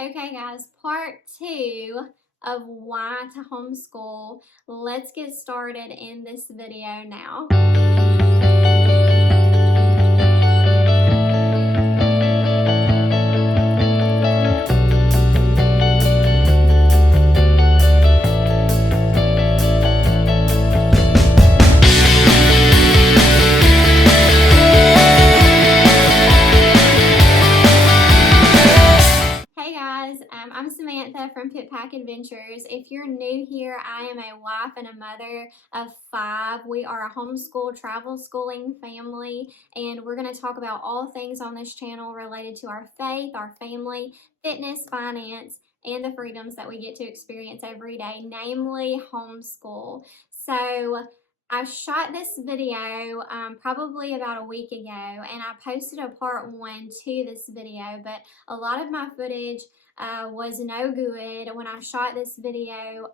Okay, guys, part two of why to homeschool. Let's get started in this video now. Hey guys, I'm Samantha from Pit Pack Adventures. If you're new here, I am a wife and a mother of 5. We are a homeschool travel schooling family, and we're going to talk about all things on this channel related to our faith, our family, fitness, finance, and the freedoms that we get to experience every day, namely homeschool. So I shot this video probably about a week ago, and I posted a part 1 to this video, but a lot of my footage was no good. When I shot this video,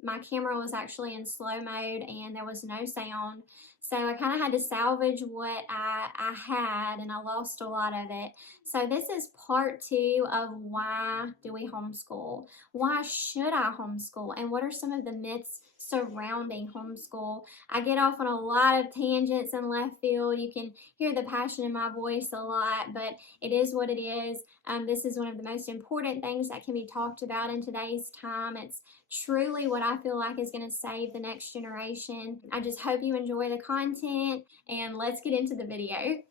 my camera was actually in slow mode and there was no sound. So I kind of had to salvage what I had, and I lost a lot of it. So this is part 2 of why do we homeschool? Why should I homeschool? And what are some of the myths surrounding homeschool? I get off on a lot of tangents and left field. You can hear the passion in my voice a lot, but it is what it is. This is one of the most important things that can be talked about in today's time. It's truly what I feel like is going to save the next generation. I just hope you enjoy the content, and let's get into the video.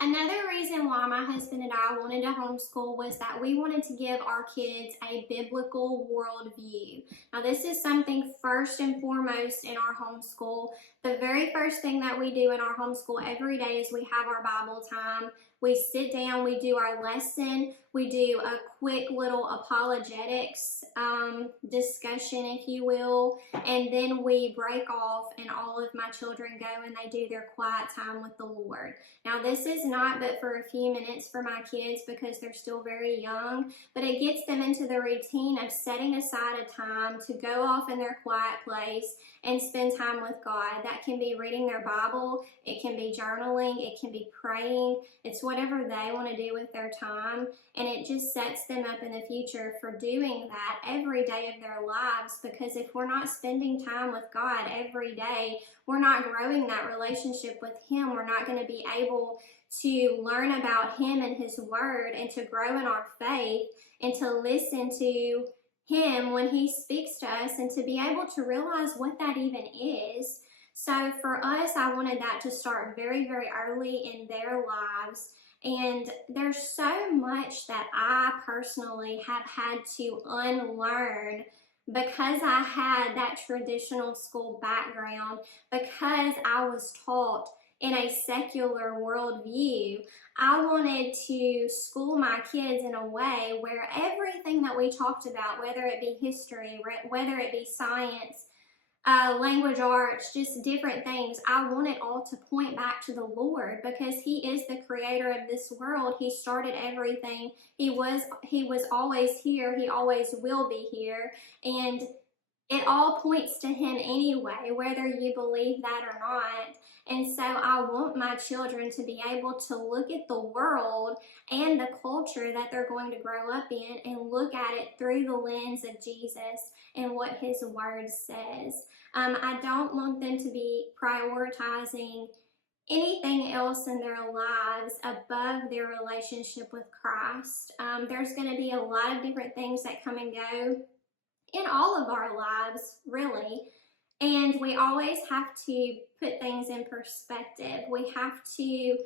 Another reason why my husband and I wanted to homeschool was that we wanted to give our kids a biblical worldview. Now, this is something first and foremost in our homeschool. The very first thing that we do in our homeschool every day is we have our Bible time. We sit down, we do our lesson, we do a quick little apologetics discussion, if you will, and then we break off and all of my children go and they do their quiet time with the Lord. Now, this is not but for a few minutes for my kids because they're still very young, but it gets them into the routine of setting aside a time to go off in their quiet place and spend time with God. That can be reading their Bible, it can be journaling, it can be praying. It's whatever they want to do with their time, and it just sets them up in the future for doing that every day of their lives, because if we're not spending time with God every day, we're not growing that relationship with Him. We're not going to be able to learn about Him and His Word and to grow in our faith and to listen to Him when He speaks to us and to be able to realize what that even is. So for us, I wanted that to start very, very early in their lives. And there's so much that I personally have had to unlearn because I had that traditional school background, because I was taught in a secular worldview. I wanted to school my kids in a way where everything that we talked about, whether it be history, whether it be science, language arts, just different things, I want it all to point back to the Lord, because He is the creator of this world. He started everything. He was always here. He always will be here. And it all points to Him anyway, whether you believe that or not. And so I want my children to be able to look at the world and the culture that they're going to grow up in and look at it through the lens of Jesus and what His Word says. I don't want them to be prioritizing anything else in their lives above their relationship with Christ. There's going to be a lot of different things that come and go in all of our lives, really. And we always have to put things in perspective. We have to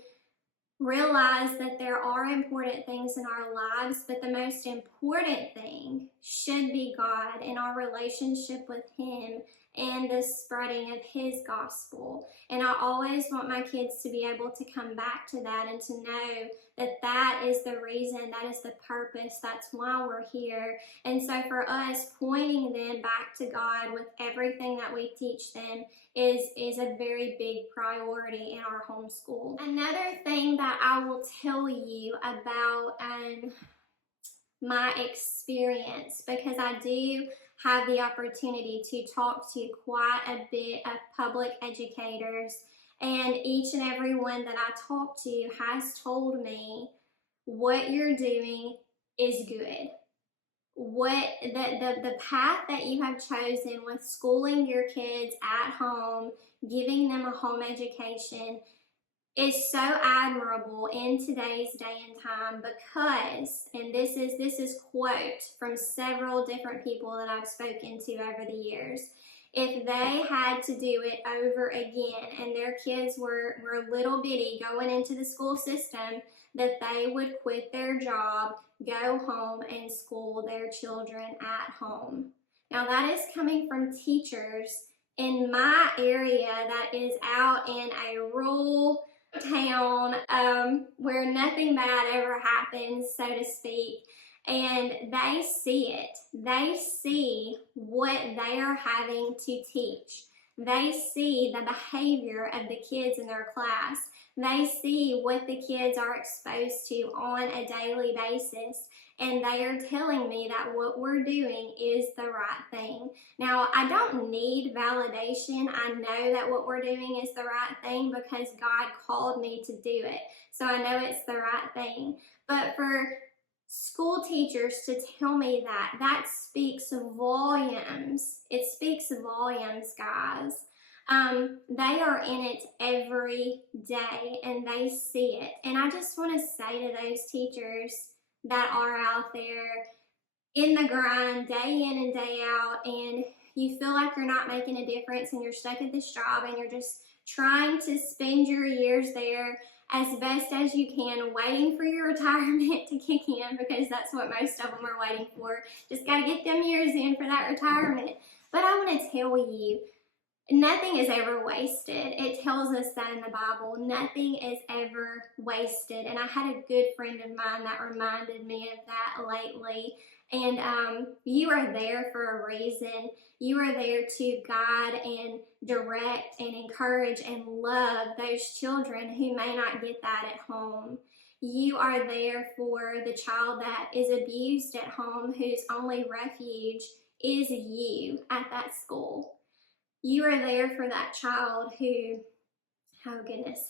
realize that there are important things in our lives, but the most important thing should be God and our relationship with Him and the spreading of His gospel. And I always want my kids to be able to come back to that and to know that that is the reason, that is the purpose, that's why we're here. And so for us, pointing them back to God with everything that we teach them is a very big priority in our homeschool. Another thing that I will tell you about my experience, because I do have the opportunity to talk to quite a bit of public educators, and each and every one that I talk to has told me what you're doing is good. the path that you have chosen with schooling your kids at home, giving them a home education, is so admirable in today's day and time because, and this is quote from several different people that I've spoken to over the years, if they had to do it over again and their kids were little bitty going into the school system, that they would quit their job, go home and school their children at home. Now that is coming from teachers in my area that is out in a rural town where nothing bad ever happens, so to speak, and they see it. They see what they are having to teach. They see the behavior of the kids in their class. They see what the kids are exposed to on a daily basis, and they are telling me that what we're doing is the right thing. Now, I don't need validation. I know that what we're doing is the right thing because God called me to do it. So I know it's the right thing. But for school teachers to tell me that, that speaks volumes. It speaks volumes, guys. They are in it every day and they see it. And I just want to say to those teachers that are out there in the grind day in and day out, and you feel like you're not making a difference and you're stuck at this job and you're just trying to spend your years there as best as you can, waiting for your retirement to kick in, because that's what most of them are waiting for. Just got to get them years in for that retirement. But I want to tell you, nothing is ever wasted. It tells us that in the Bible. Nothing is ever wasted. And I had a good friend of mine that reminded me of that lately. And you are there for a reason. You are there to guide and direct and encourage and love those children who may not get that at home. You are there for the child that is abused at home, whose only refuge is you at that school. You are there for that child who, oh goodness,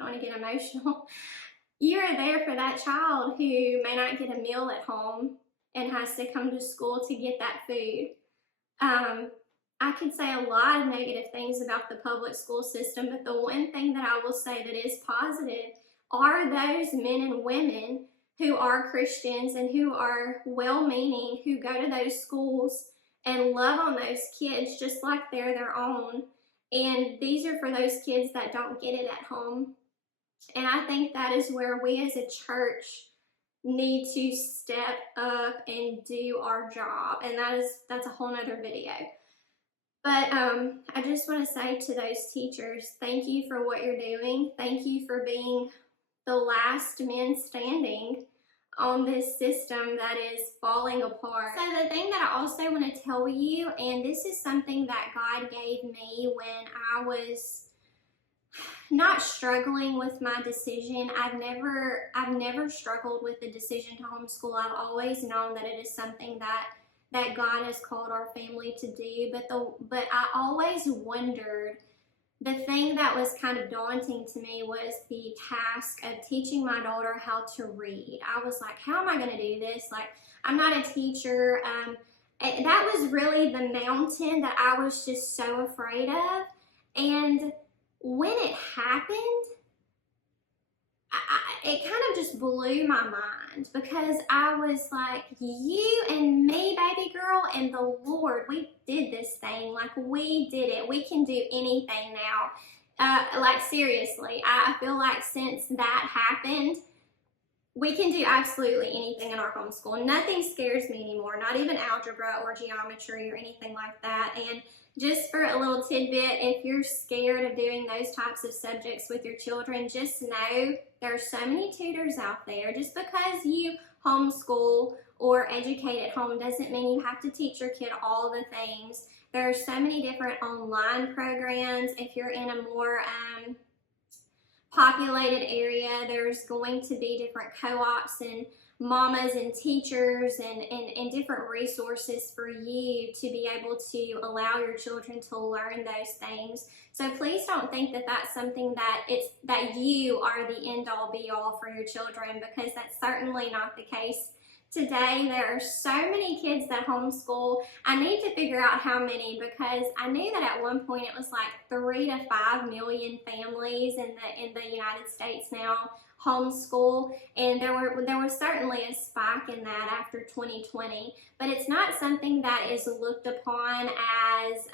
I want to get emotional. You are there for that child who may not get a meal at home and has to come to school to get that food. I could say a lot of negative things about the public school system, but the one thing that I will say that is positive are those men and women who are Christians and who are well-meaning, who go to those schools and love on those kids just like they're their own. And these are for those kids that don't get it at home. And I think that is where we as a church need to step up and do our job. And that's a whole nother video. But I just want to say to those teachers, thank you for what you're doing. Thank you for being the last men standing on this system that is falling apart. So the thing that I also want to tell you, and this is something that God gave me when I was not struggling with my decision. I've never struggled with the decision to homeschool. I've always known that it is something that God has called our family to do. But I always wondered, the thing that was kind of daunting to me was the task of teaching my daughter how to read. I was like, how am I going to do this? Like, I'm not a teacher. That was really the mountain that I was just so afraid of. And when it happened, it kind of just blew my mind, because I was like, you and me, baby girl, and the Lord, we did this thing. Like, we did it. We can do anything now. Like, seriously, I feel like since that happened, we can do absolutely anything in our homeschool. Nothing scares me anymore, not even algebra or geometry or anything like that. And just for a little tidbit, if you're scared of doing those types of subjects with your children, just know there's so many tutors out there. Just because you homeschool or educate at home doesn't mean you have to teach your kid all the things. There are so many different online programs. If you're in a more populated area, there's going to be different co-ops and mamas and teachers and different resources for you to be able to allow your children to learn those things. So please don't think that that's something that you are the end all be all for your children, because that's certainly not the case. Today, there are so many kids that homeschool. I need to figure out how many, because I knew that at one point it was like 3 to 5 million families in the United States now homeschool, and there was certainly a spike in that after 2020. But it's not something that is looked upon as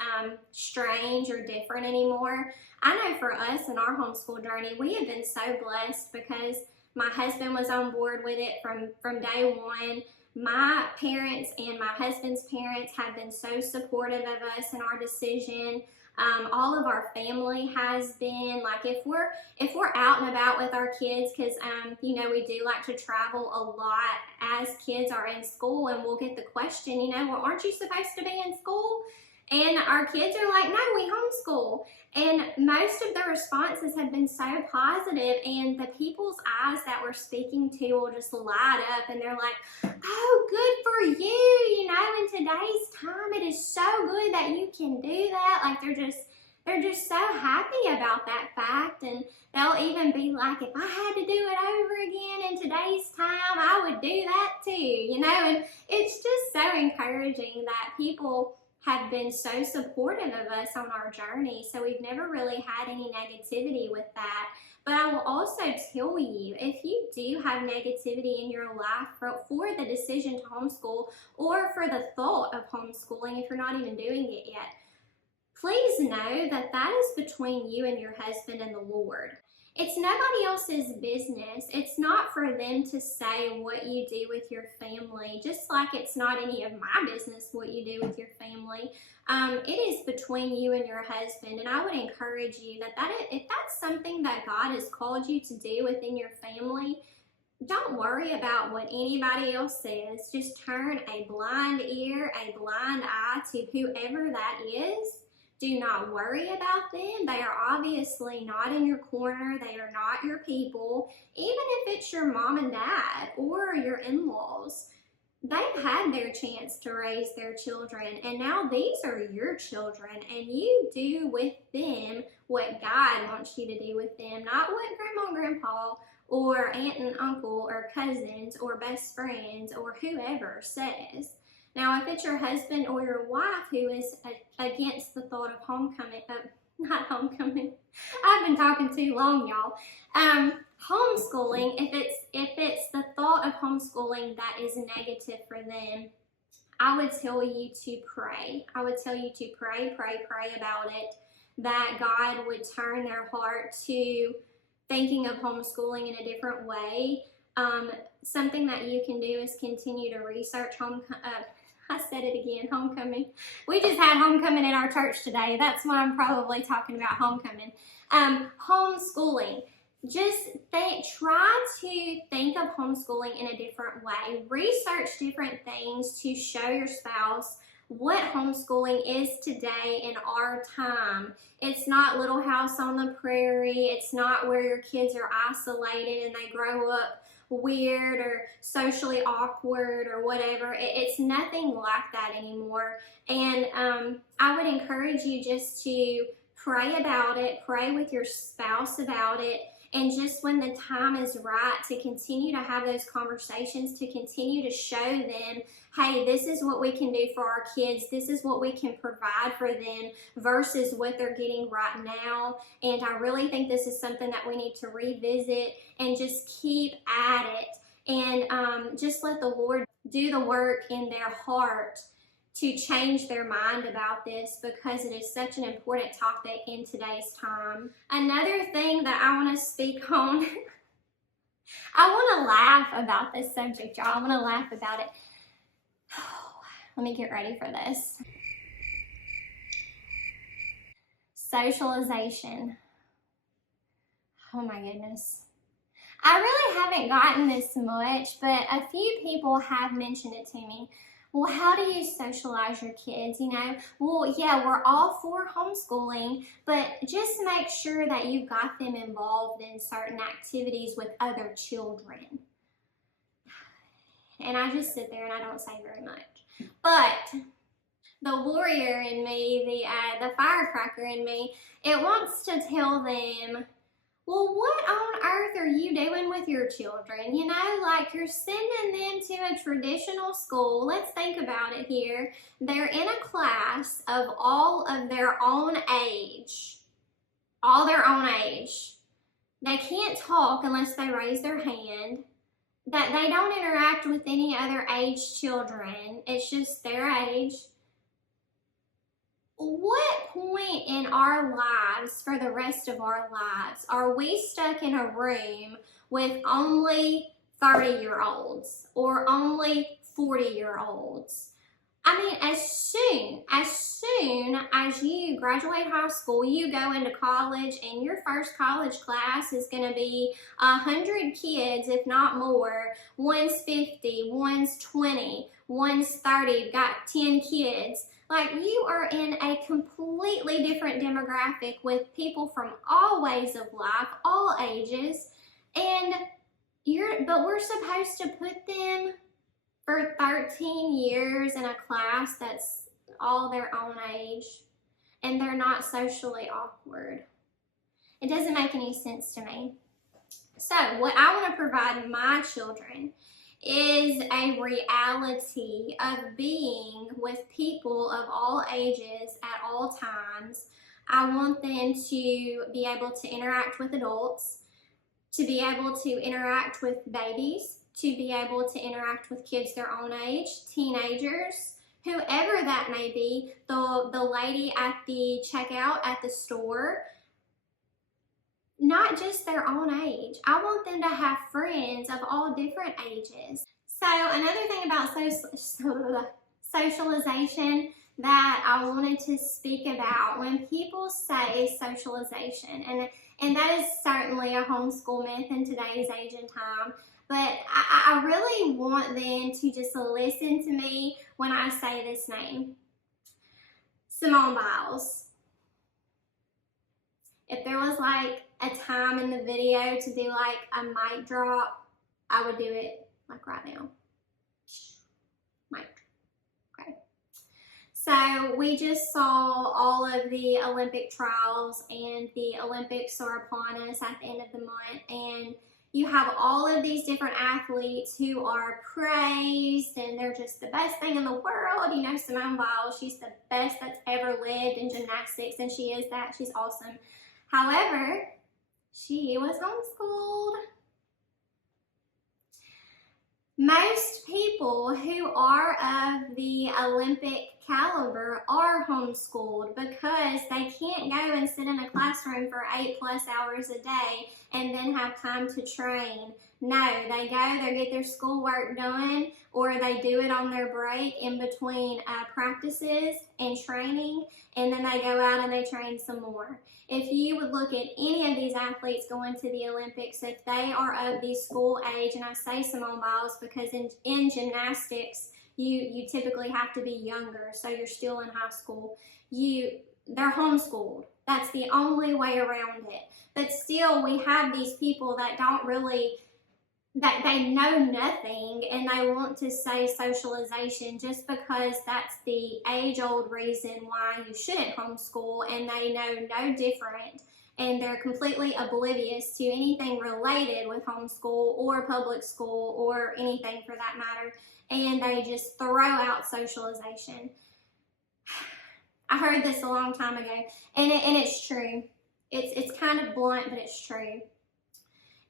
strange or different anymore. I know for us in our homeschool journey, we have been so blessed because my husband was on board with it from day one. My parents and my husband's parents have been so supportive of us in our decision. All of our family has been. Like, if we're out and about with our kids, because you know, we do like to travel a lot as kids are in school, and we'll get the question, you know, well, aren't you supposed to be in school? And our kids are like, no, we homeschool. And most of the responses have been so positive, and the people's eyes that we're speaking to will just light up, and they're like, oh, good for you. You know, in today's time, it is so good that you can do that. Like, they're just so happy about that fact. And they'll even be like, if I had to do it over again in today's time, I would do that too, you know. And it's just so encouraging that people have been so supportive of us on our journey. So we've never really had any negativity with that. But I will also tell you, if you do have negativity in your life for the decision to homeschool, or for the thought of homeschooling, if you're not even doing it yet, please know that that is between you and your husband and the Lord. It's nobody else's business. It's not for them to say what you do with your family, just like it's not any of my business what you do with your family. It is between you and your husband, and I would encourage you that if that's something that God has called you to do within your family, don't worry about what anybody else says. Just turn a blind ear, a blind eye to whoever that is. Do not worry about them. They are obviously not in your corner. They are not your people. Even if it's your mom and dad or your in-laws, they've had their chance to raise their children, and now these are your children, and you do with them what God wants you to do with them, not what grandma and grandpa or aunt and uncle or cousins or best friends or whoever says. Now, if it's your husband or your wife who is against the thought of not homecoming, I've been talking too long, y'all. Homeschooling, if it's the thought of homeschooling that is negative for them, I would tell you to pray. I would tell you to pray about it, that God would turn their heart to thinking of homeschooling in a different way. Something that you can do is continue to research I said it again, homecoming. We just had homecoming in our church today. That's why I'm probably talking about homecoming. Homeschooling. Just try to think of homeschooling in a different way. Research different things to show your spouse what homeschooling is today in our time. It's not Little House on the Prairie. It's not where your kids are isolated and they grow up weird or socially awkward or whatever. It's nothing like that anymore. And I would encourage you just to pray about it, pray with your spouse about it, and just when the time is right, to continue to have those conversations, to continue to show them, hey, this is what we can do for our kids, this is what we can provide for them versus what they're getting right now. And I really think this is something that we need to revisit and just keep at it, and just let the Lord do the work in their heart to change their mind about this, because it is such an important topic in today's time. Another thing that I want to speak on, I want to laugh about this subject, y'all. I want to laugh about it. Let me get ready for this. Socialization. Oh my goodness. I really haven't gotten this much, but a few people have mentioned it to me. Well, how do you socialize your kids? You know, well, yeah, we're all for homeschooling, but just make sure that you've got them involved in certain activities with other children. And I just sit there and I don't say very much. But the warrior in me, the firecracker in me, it wants to tell them, Well, what on earth are you doing with your children? You know, like you're sending them to a traditional school. Let's think about it here. They're in a class of all of their own age, all their own age. They can't talk unless they raise their hand. That they don't interact with any other age children. It's just their age. What point in our lives, for the rest of our lives, are we stuck in a room with only 30-year-olds or only 40-year-olds? I mean, as soon as you graduate high school, you go into college, and your first college class is going to be 100 kids, if not more. One's 50, one's 20, one's 30, got 10 kids. Like, you are in a completely different demographic with people from all ways of life, all ages, but we're supposed to put them for 13 years in a class that's all their own age, and they're not socially awkward. It doesn't make any sense to me. So what I want to provide my children is a reality of being with people of all ages at all times. I want them to be able to interact with adults, to be able to interact with babies, to be able to interact with kids their own age, teenagers, whoever that may be, the lady at the checkout at the store, not just their own age. I want them to have friends of all different ages. So another thing about socialization that I wanted to speak about, when people say socialization, and that is certainly a homeschool myth in today's age and time, but I really want them to just listen to me when I say this name. Simone Biles. If there was like a time in the video to do like a mic drop, I would do it like right now. Mic. Okay. So we just saw all of the Olympic trials, and the Olympics are upon us at the end of the month, and you have all of these different athletes who are praised, and they're just the best thing in the world. You know, Simone Biles, she's the best that's ever lived in gymnastics, and she is that. She's awesome. However, she was homeschooled. Most people who are of the Olympic caliber are homeschooled because they can't go and sit in a classroom for 8+ hours a day and then have time to train. No, they go, they get their schoolwork done, or they do it on their break in between practices and training, and then they go out and they train some more. If you would look at any of these athletes going to the Olympics, if they are of the school age, and I say Simone Biles because in gymnastics, you typically have to be younger, so you're still in high school. They're homeschooled. That's the only way around it. But still, we have these people that don't really, that they know nothing, and they want to say socialization just because that's the age-old reason why you shouldn't homeschool, and they know no different, and they're completely oblivious to anything related with homeschool or public school or anything for that matter, and they just throw out socialization. I heard this a long time ago, and it's true. It's kind of blunt, but it's true.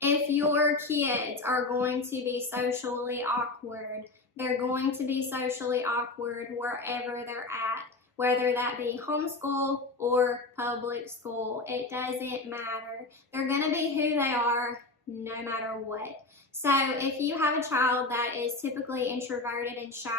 If your kids are going to be socially awkward, they're going to be socially awkward wherever they're at, whether that be homeschool or public school. It doesn't matter. They're going to be who they are no matter what. So if you have a child that is typically introverted and shy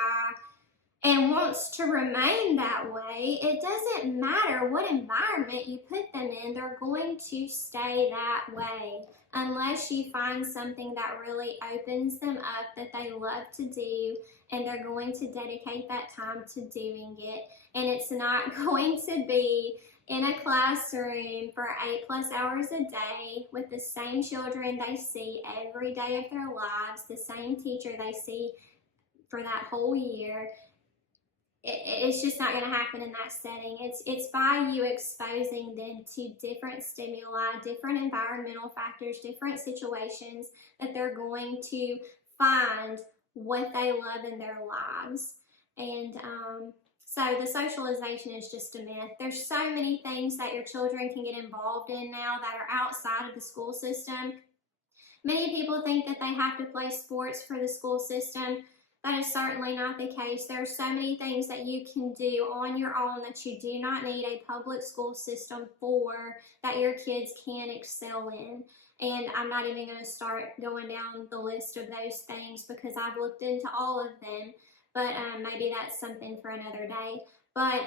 and wants to remain that way, it doesn't matter what environment you put them in, they're going to stay that way unless you find something that really opens them up that they love to do, and they're going to dedicate that time to doing it. And it's not going to be in a classroom for 8+ hours a day with the same children they see every day of their lives, the same teacher they see for that whole year. it's just not going to happen in that setting. It's by you exposing them to different stimuli, different environmental factors, different situations that they're going to find what they love in their lives. And so the socialization is just a myth. There's so many things that your children can get involved in now that are outside of the school system. Many people think that they have to play sports for the school system. That is certainly not the case. There are so many things that you can do on your own that you do not need a public school system for, that your kids can excel in. And I'm not even going to start going down the list of those things because I've looked into all of them. But maybe that's something for another day. But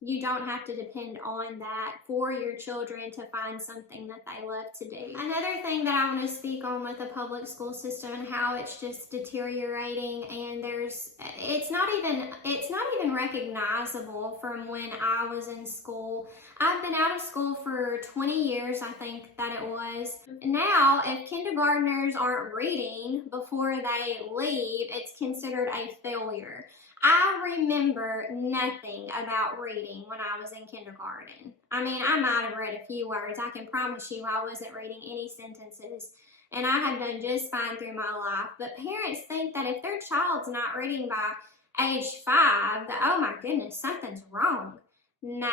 you don't have to depend on that for your children to find something that they love to do. Another thing that I want to speak on with the public school system and how it's just deteriorating, and it's not even recognizable from when I was in school. I've been out of school for 20 years, I think that it was. Now, if kindergartners aren't reading before they leave, it's considered a failure. I remember nothing about reading when I was in kindergarten. I mean, I might have read a few words. I can promise you I wasn't reading any sentences, and I have done just fine through my life. But parents think that if their child's not reading by age 5, that, oh my goodness, something's wrong. No.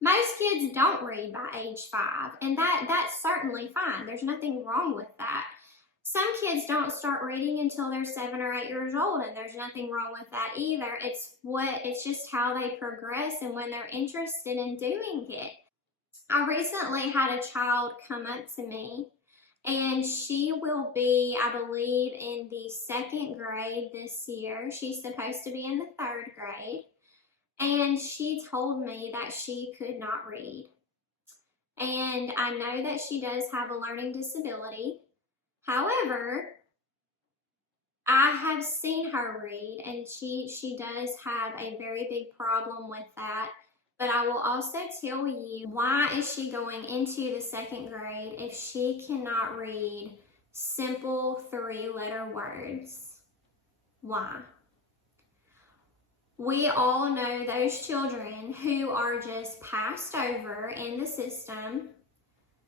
Most kids don't read by age 5, and that's certainly fine. There's nothing wrong with that. Some kids don't start reading until they're 7 or 8 years old, and there's nothing wrong with that either. It's just how they progress and when they're interested in doing it. I recently had a child come up to me, and she will be, I believe, in the 2nd grade this year. She's supposed to be in the 3rd grade, and she told me that she could not read. And I know that she does have a learning disability. However, I have seen her read, and she does have a very big problem with that. But I will also tell you, why is she going into the 2nd grade if she cannot read simple 3-letter words? Why? We all know those children who are just passed over in the system.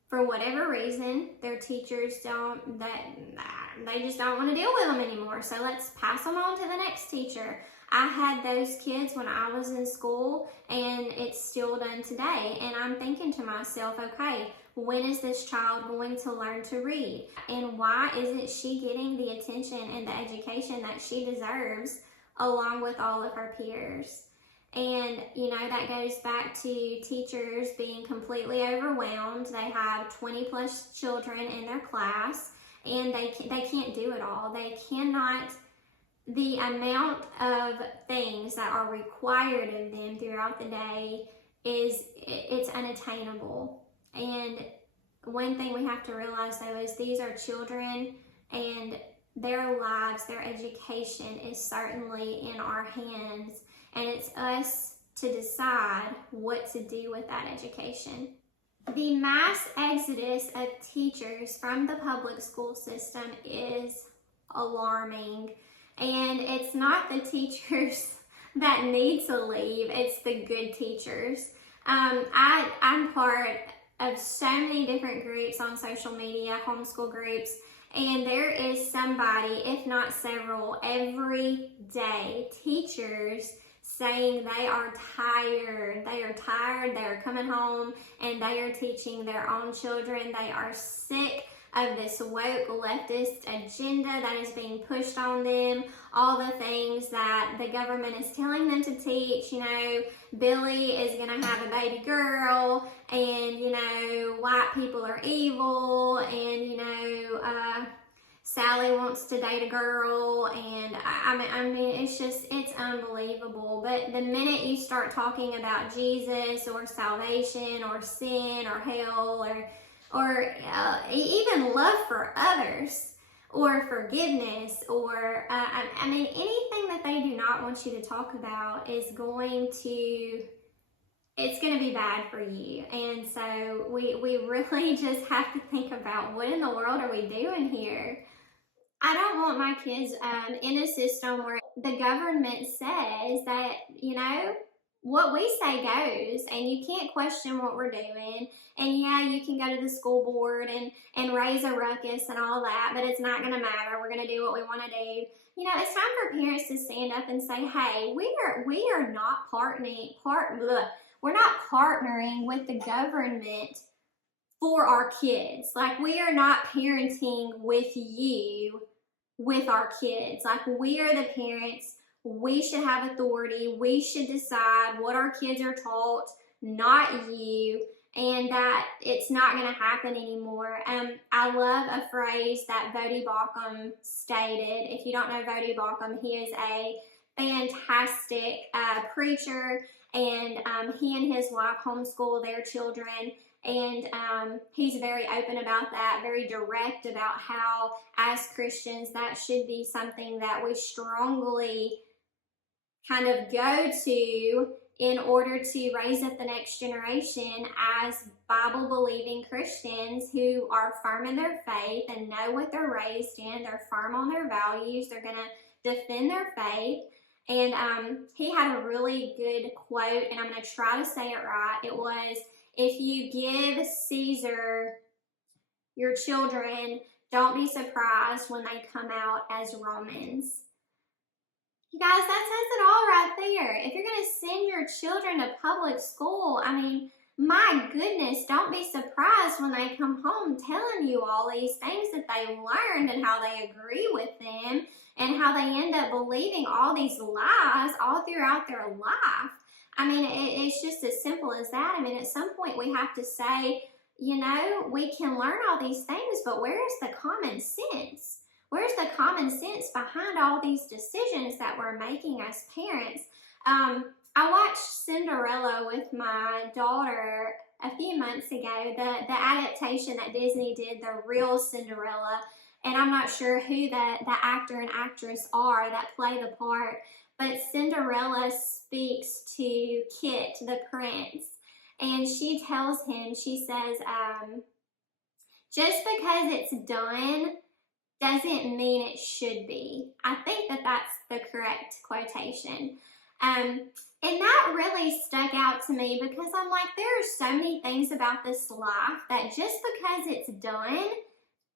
For whatever reason, their teachers they just don't want to deal with them anymore. So let's pass them on to the next teacher. I had those kids when I was in school, and it's still done today. And I'm thinking to myself, okay, when is this child going to learn to read? And why isn't she getting the attention and the education that she deserves along with all of her peers? And, that goes back to teachers being completely overwhelmed. They have 20 plus children in their class, and they can't do it all. They cannot, the amount of things that are required of them throughout the day it's unattainable. And one thing we have to realize, though, is these are children, and their lives, their education is certainly in our hands. And it's us to decide what to do with that education. The mass exodus of teachers from the public school system is alarming. And it's not the teachers that need to leave, it's the good teachers. I'm part of so many different groups on social media, homeschool groups, and there is somebody, if not several, every day, teachers saying they are tired. They are coming home and they are teaching their own children. They are sick of this woke leftist agenda that is being pushed on them. All the things that the government is telling them to teach. Billy is going to have a baby girl, and, white people are evil, and, Sally wants to date a girl, and I mean, it's unbelievable. But the minute you start talking about Jesus or salvation or sin or hell or even love for others or forgiveness or, anything that they do not want you to talk about it's going to be bad for you. And so we really just have to think about, what in the world are we doing here? I don't want my kids in a system where the government says that, what we say goes, and you can't question what we're doing. And yeah, you can go to the school board and raise a ruckus and all that, but it's not going to matter. We're going to do what we want to do. It's time for parents to stand up and say, hey, we are not we're not partnering with the government for our kids. Like, we are not parenting with you with our kids. Like, we are the parents. We should have authority. We should decide what our kids are taught, not you, and that it's not going to happen anymore. I love a phrase that Vodi Bakum stated. If you don't know Vodi Bakum, he is a fantastic preacher, and he and his wife homeschool their children. And he's very open about that, very direct about how, as Christians, that should be something that we strongly kind of go to in order to raise up the next generation as Bible-believing Christians who are firm in their faith and know what they're raised in. They're firm on their values. They're going to defend their faith. And he had a really good quote, and I'm going to try to say it right. It was, if you give Caesar your children, don't be surprised when they come out as Romans. You guys, that says it all right there. If you're going to send your children to public school, I mean, my goodness, don't be surprised when they come home telling you all these things that they learned and how they agree with them and how they end up believing all these lies all throughout their life. I mean, it's just as simple as that. I mean, at some point we have to say, we can learn all these things, but where is the common sense? Where's the common sense behind all these decisions that we're making as parents? I watched Cinderella with my daughter a few months ago, the adaptation that Disney did, the real Cinderella, and I'm not sure who the actor and actress are that play the part, but Cinderella speaks to Kit, the prince, and she tells him, she says, just because it's done doesn't mean it should be. I think that that's the correct quotation. And that really stuck out to me because I'm like, there are so many things about this life that just because it's done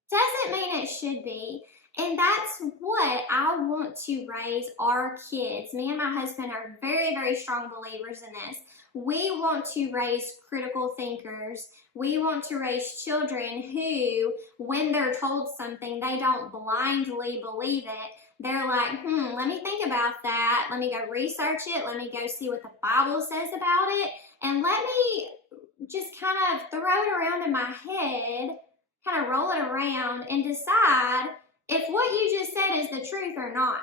doesn't mean it should be. And that's what I want to raise our kids. Me and my husband are very, very strong believers in this. We want to raise critical thinkers. We want to raise children who, when they're told something, they don't blindly believe it. They're like, let me think about that. Let me go research it. Let me go see what the Bible says about it. And let me just kind of throw it around in my head, kind of roll it around and decide if what you just said is the truth or not.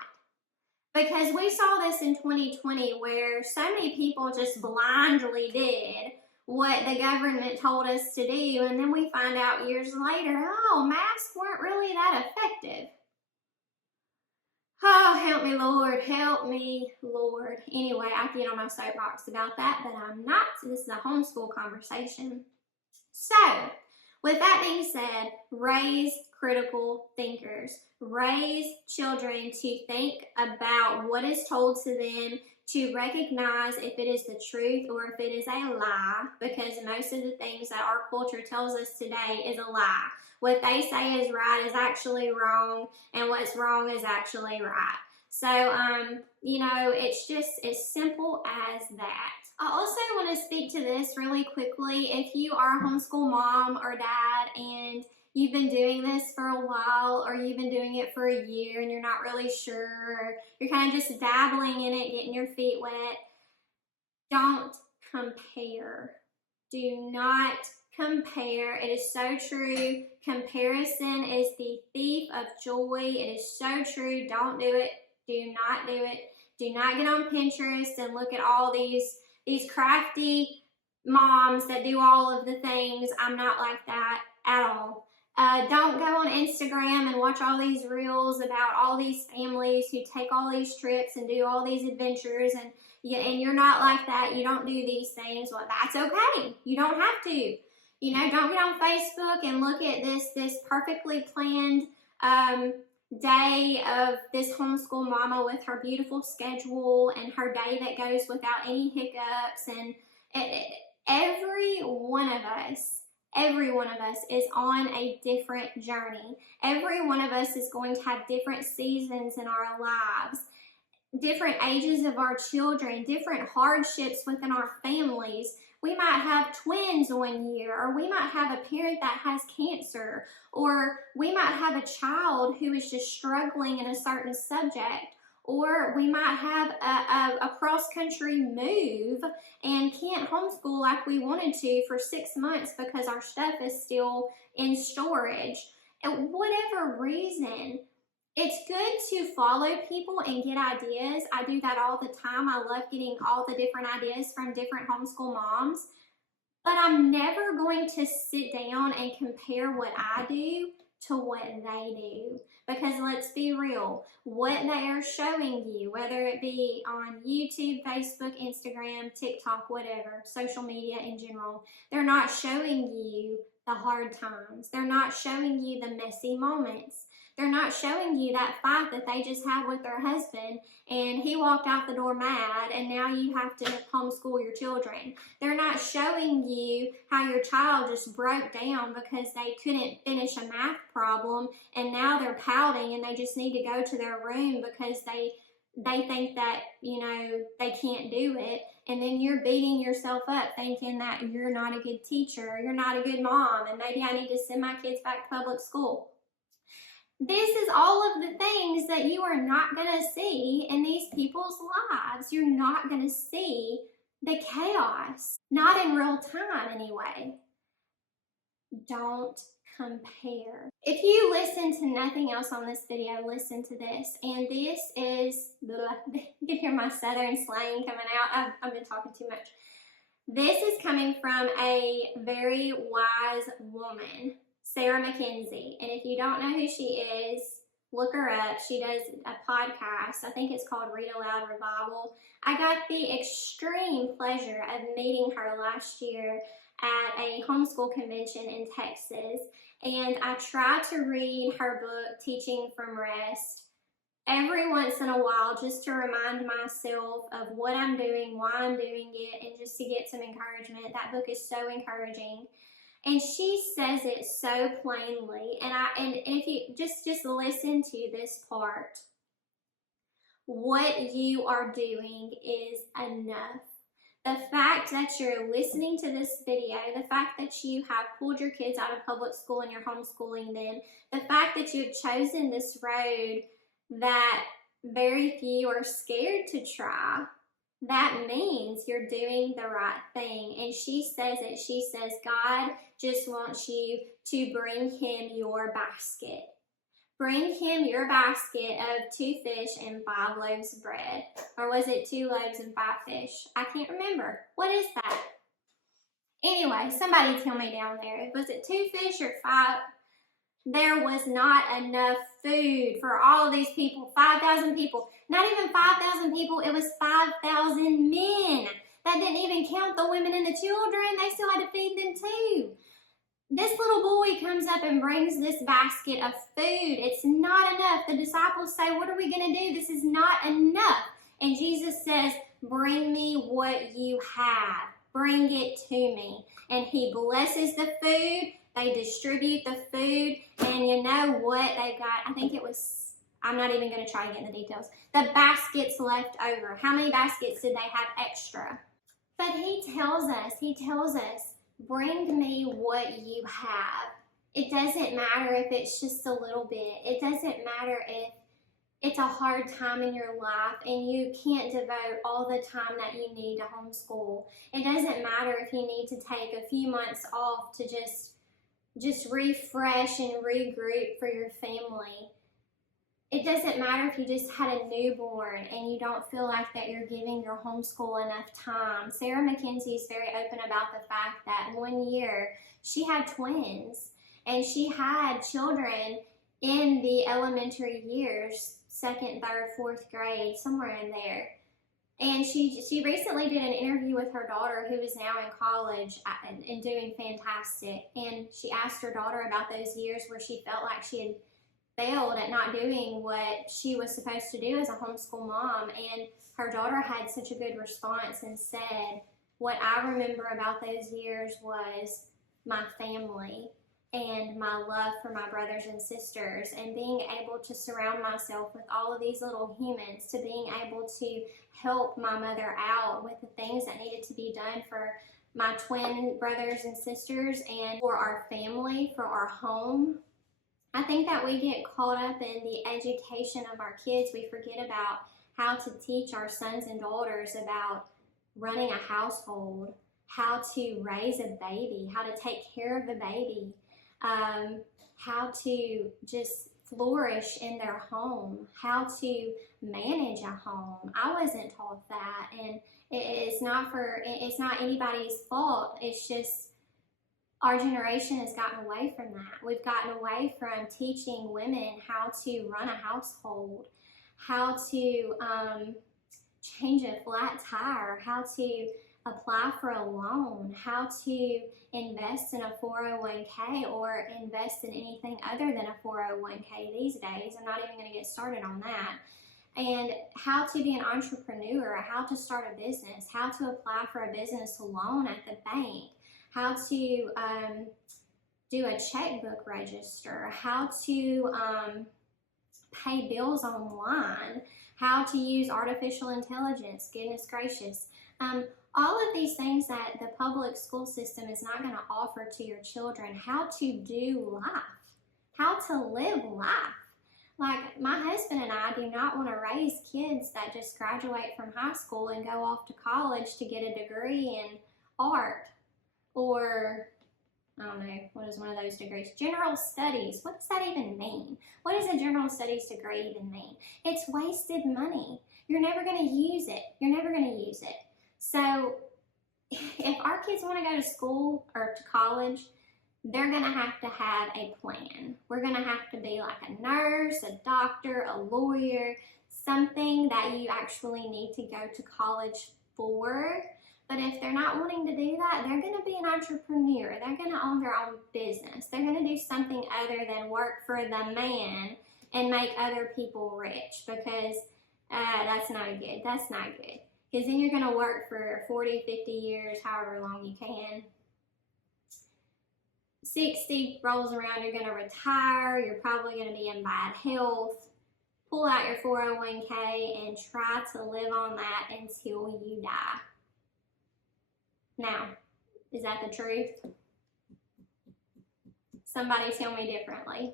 Because we saw this in 2020 where so many people just blindly did what the government told us to do, and then we find out years later, masks weren't really that effective. Oh, help me, Lord. Help me, Lord. Anyway, I can get on my soapbox about that, but I'm not. This is a homeschool conversation. So, with that being said, raise critical thinkers. Raise children to think about what is told to them, to recognize if it is the truth or if it is a lie, because most of the things that our culture tells us today is a lie. What they say is right is actually wrong, and what's wrong is actually right. So, it's just as simple as that. I also want to speak to this really quickly. If you are a homeschool mom or dad and you've been doing this for a while, or you've been doing it for a year and you're not really sure, or you're kind of just dabbling in it, getting your feet wet, don't compare. Do not compare. It is so true. Comparison is the thief of joy. It is so true. Don't do it. Do not do it. Do not get on Pinterest and look at all these crafty moms that do all of the things. I'm not like that at all. Don't go on Instagram and watch all these reels about all these families who take all these trips and do all these adventures, and you're not like that. You don't do these things. Well, that's okay. You don't have to. Don't get on Facebook and look at this perfectly planned day of this homeschool mama with her beautiful schedule and her day that goes without any hiccups. And every one of us, every one of us is on a different journey. Every one of us is going to have different seasons in our lives, different ages of our children, different hardships within our families. We might have twins one year, or we might have a parent that has cancer, or we might have a child who is just struggling in a certain subject, or we might have a cross-country move and can't homeschool like we wanted to for 6 months because our stuff is still in storage. And whatever reason, it's good to follow people and get ideas. I do that all the time. I love getting all the different ideas from different homeschool moms. But I'm never going to sit down and compare what I do to what they do. Because let's be real, what they are showing you, whether it be on YouTube, Facebook, Instagram, TikTok, whatever, social media in general, they're not showing you the hard times. They're not showing you the messy moments. They're not showing you that fight that they just had with their husband and he walked out the door mad and now you have to homeschool your children. They're not showing you how your child just broke down because they couldn't finish a math problem and now they're pouting and they just need to go to their room because they think that, you know, they can't do it. And then you're beating yourself up thinking that you're not a good teacher, or you're not a good mom, and maybe I need to send my kids back to public school. This is all of the things that you are not going to see in these people's lives. You're not going to see the chaos. Not in real time, anyway. Don't compare. If you listen to nothing else on this video, listen to this. And this is, you can hear my southern slang coming out. I've been talking too much. This is coming from a very wise woman, Sarah Mackenzie. And if you don't know who she is, look her up. She does a podcast. I think it's called Read Aloud Revival. I got the extreme pleasure of meeting her last year at a homeschool convention in Texas. And I try to read her book, Teaching from Rest, every once in a while just to remind myself of what I'm doing, why I'm doing it, and just to get some encouragement. That book is so encouraging. And she says it so plainly. And if you just listen to this part, what you are doing is enough. The fact that you're listening to this video, the fact that you have pulled your kids out of public school and you're homeschooling them, the fact that you've chosen this road that very few are scared to try, that means you're doing the right thing. And she says it. She says, God just wants you to bring him your basket. Bring him your basket of 2 fish and 5 loaves of bread. Or was it 2 loaves and 5 fish? I can't remember. What is that? Anyway, somebody tell me down there. Was it 2 fish or 5? There was not enough food for all of these people. 5,000 people. Not even 5,000 people. It was 5,000 men. That didn't even count the women and the children. They still had to feed them too. This little boy comes up and brings this basket of food. It's not enough. The disciples say, what are we going to do? This is not enough. And Jesus says, bring me what you have. Bring it to me. And he blesses the food. They distribute the food. And you know what they got? I think it was, I'm not even going to try to get in the details. The baskets left over. How many baskets did they have extra? But he tells us, bring me what you have. It doesn't matter if it's just a little bit. It doesn't matter if it's a hard time in your life and you can't devote all the time that you need to homeschool. It doesn't matter if you need to take a few months off to just refresh and regroup for your family. It doesn't matter if you just had a newborn and you don't feel like that you're giving your homeschool enough time. Sarah Mackenzie is very open about the fact that one year she had twins and she had children in the elementary years, 2nd, 3rd, 4th grade, somewhere in there. And she recently did an interview with her daughter, who is now in college and doing fantastic. And she asked her daughter about those years where she felt like she had failed at not doing what she was supposed to do as a homeschool mom. And her daughter had such a good response and said, what I remember about those years was my family and my love for my brothers and sisters, and being able to surround myself with all of these little humans, to being able to help my mother out with the things that needed to be done for my twin brothers and sisters and for our family, for our home. I think that we get caught up in the education of our kids. We forget about how to teach our sons and daughters about running a household, how to raise a baby, how to take care of a baby, how to just flourish in their home, how to manage a home. I wasn't taught that, and it's not anybody's fault. It's just our generation has gotten away from that. We've gotten away from teaching women how to run a household, how to change a flat tire, how to apply for a loan, how to invest in a 401k or invest in anything other than a 401k these days. I'm not even going to get started on that. And how to be an entrepreneur, how to start a business, how to apply for a business loan at the bank, how to do a checkbook register, how to pay bills online, how to use artificial intelligence, goodness gracious. All of these things that the public school system is not going to offer to your children. How to do life, how to live life. Like, my husband and I do not want to raise kids that just graduate from high school and go off to college to get a degree in art, or I don't know, what is one of those degrees? General studies. What does that even mean? What does a general studies degree even mean? It's wasted money. You're never going to use it. You're never going to use it. So if our kids want to go to school or to college, they're going to have a plan. We're going to have to be like a nurse, a doctor, a lawyer, something that you actually need to go to college for. But if they're not wanting to do that, they're going to be an entrepreneur. They're going to own their own business. They're going to do something other than work for the man and make other people rich, because that's not good. That's not good. Because then you're going to work for 40, 50 years, however long you can. 60 rolls around, you're going to retire. You're probably going to be in bad health. Pull out your 401k and try to live on that until you die. Now, is that the truth? Somebody tell me differently.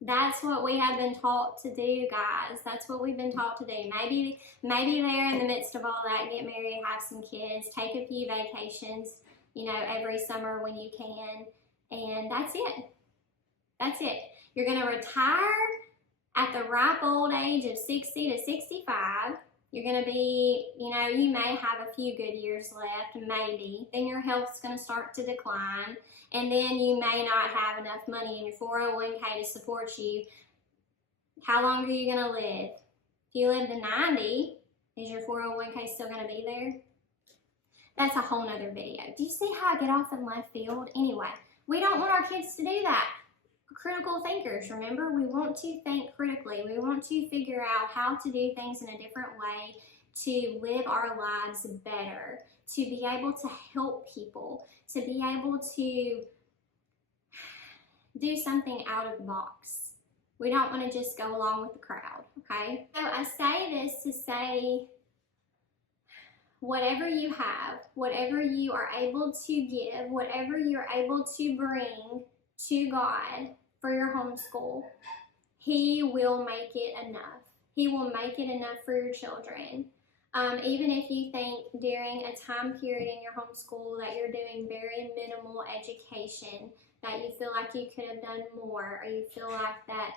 That's what we have been taught to do, guys. That's what we've been taught to do. Maybe there in the midst of all that, get married, have some kids, take a few vacations, every summer when you can. And that's it. That's it. You're going to retire at the ripe old age of 60 to 65. You're going to be, you may have a few good years left, maybe. Then your health's going to start to decline. And then you may not have enough money in your 401k to support you. How long are you going to live? If you live to 90, is your 401k still going to be there? That's a whole nother video. Do you see how I get off in left field? Anyway, we don't want our kids to do that. Critical thinkers, remember? We want to think critically. We want to figure out how to do things in a different way to live our lives better, to be able to help people, to be able to do something out of the box. We don't want to just go along with the crowd, okay? So I say this to say, whatever you have, whatever you are able to give, whatever you're able to bring to God for your homeschool, He will make it enough. He will make it enough for your children. Even if you think during a time period in your homeschool that you're doing very minimal education, that you feel like you could have done more, or you feel like that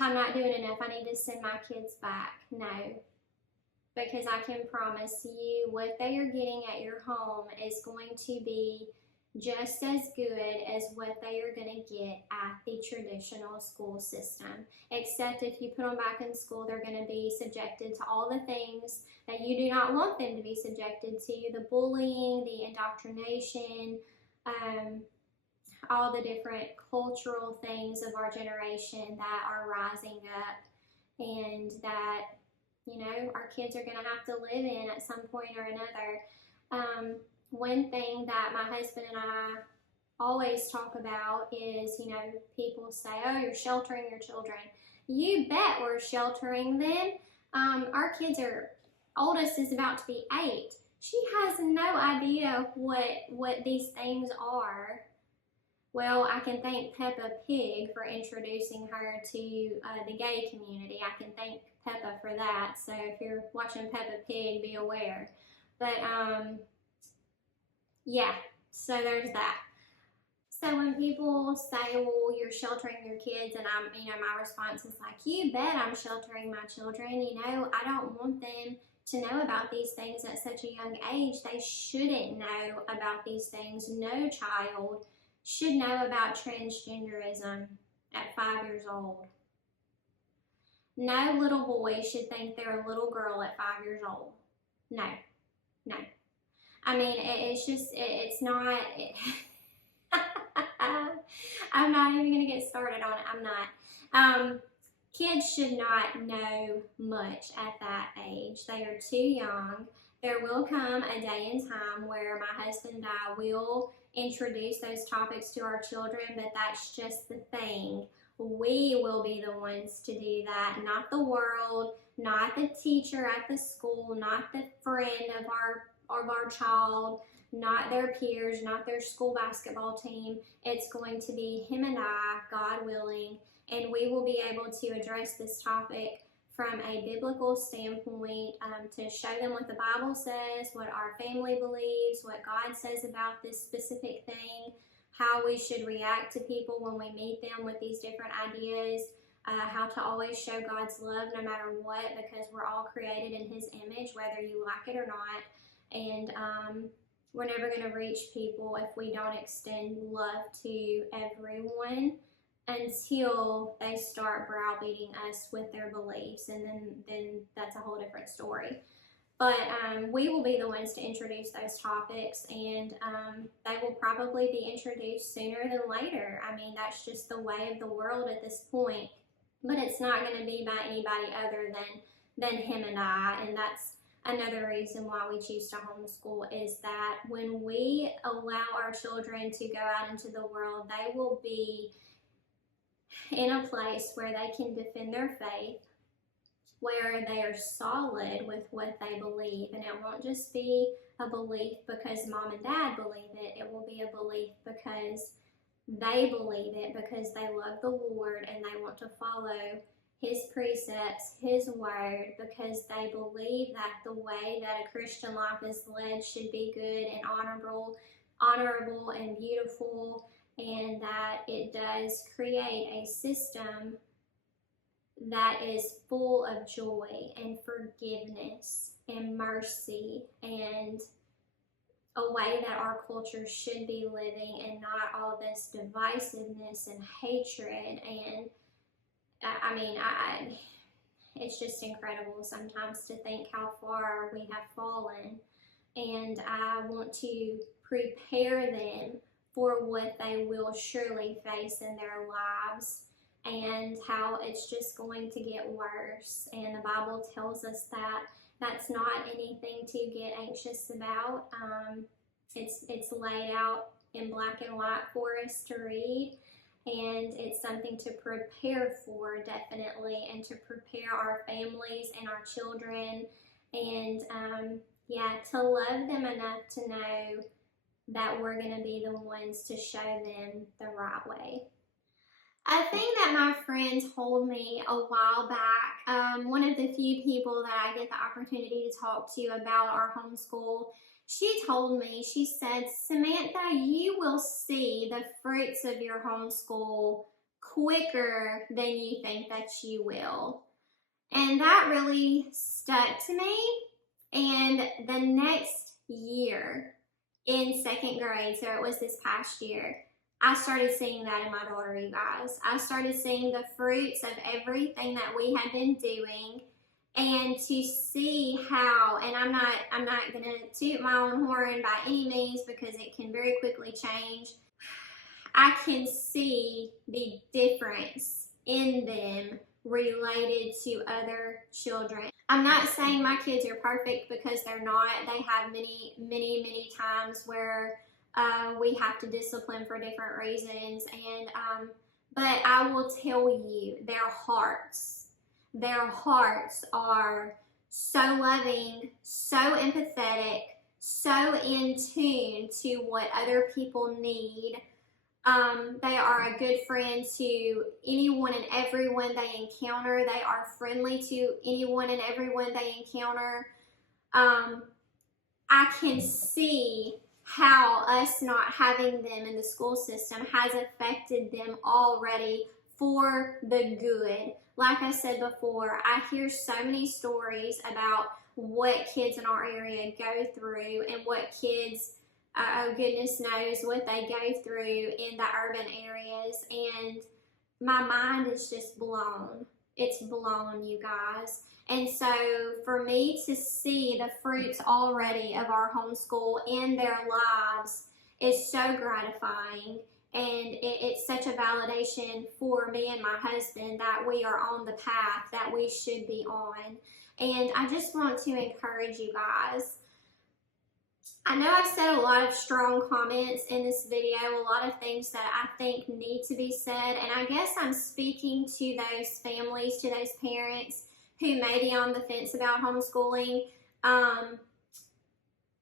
I'm not doing enough, I need to send my kids back. No, because I can promise you what they are getting at your home is going to be just as good as what they are going to get at the traditional school system. Except if you put them back in school, they're going to be subjected to all the things that you do not want them to be subjected to. The bullying, the indoctrination, all the different cultural things of our generation that are rising up and that, you know, our kids are going to have to live in at some point or another. One thing that my husband and I always talk about is, you know, people say, oh, you're sheltering your children. You bet we're sheltering them. Our kids are, oldest is about to be 8. She has no idea what these things are. Well, I can thank Peppa Pig for introducing her to the gay community. I can thank Peppa for that. So if you're watching Peppa Pig, be aware. But yeah, so there's that. So when people say, well, you're sheltering your kids, and my response is like, you bet I'm sheltering my children. You know, I don't want them to know about these things at such a young age. They shouldn't know about these things. No child should know about transgenderism at 5 years old. No little boy should think they're a little girl at 5 years old. No. I mean, it's not. I'm not even going to get started on it. I'm not. Kids should not know much at that age. They are too young. There will come a day and time where my husband and I will introduce those topics to our children, but that's just the thing. We will be the ones to do that, not the world, not the teacher at the school, not the friend of our child, not their peers, not their school basketball team. It's going to be him and I, God willing, and we will be able to address this topic from a biblical standpoint, to show them what the Bible says, what our family believes, what God says about this specific thing, how we should react to people when we meet them with these different ideas, how to always show God's love no matter what, because we're all created in His image, whether you like it or not. And we're never going to reach people if we don't extend love to everyone until they start browbeating us with their beliefs, and then that's a whole different story. But we will be the ones to introduce those topics, and they will probably be introduced sooner than later. I mean, that's just the way of the world at this point. But it's not going to be by anybody other than him and I, and that's another reason why we choose to homeschool, is that when we allow our children to go out into the world, they will be in a place where they can defend their faith, where they are solid with what they believe. And it won't just be a belief because mom and dad believe it. It will be a belief because they believe it, because they love the Lord and they want to follow His precepts, His word, because they believe that the way that a Christian life is led should be good and honorable and beautiful, and that it does create a system that is full of joy and forgiveness and mercy, and a way that our culture should be living, and not all this divisiveness and hatred. And it's just incredible sometimes to think how far we have fallen, and I want to prepare them for what they will surely face in their lives, and how it's just going to get worse. And the Bible tells us that that's not anything to get anxious about. It's laid out in black and white for us to read, and it's something to prepare for, definitely, and to prepare our families and our children, and to love them enough to know that we're going to be the ones to show them the right way. A thing that my friend told me a while back, one of the few people that I get the opportunity to talk to about our homeschool, she told me, she said, Samantha, you will see the fruits of your homeschool quicker than you think that you will. And that really stuck to me. And the next year in second grade, so it was this past year, I started seeing that in my daughter, you guys. I started seeing the fruits of everything that we had been doing, and to see how, and I'm not gonna toot my own horn by any means, because it can very quickly change. I can see the difference in them related to other children. I'm not saying my kids are perfect, because they're not. They have many times where we have to discipline for different reasons, and but I will tell you, their hearts are so loving, so empathetic, so in tune to what other people need. They are a good friend to anyone and everyone they encounter. They are friendly to anyone and everyone they encounter. I can see how us not having them in the school system has affected them already for the good. Like I said before, I hear so many stories about what kids in our area go through, and what kids, oh goodness knows what they go through in the urban areas, and my mind is just blown. It's blown, you guys. And so for me to see the fruits already of our homeschool in their lives is so gratifying, and it's such a validation for me and my husband that we are on the path that we should be on. And I just want to encourage you guys. I know I've said a lot of strong comments in this video, a lot of things that I think need to be said, and I guess I'm speaking to those families, to those parents who may be on the fence about homeschooling.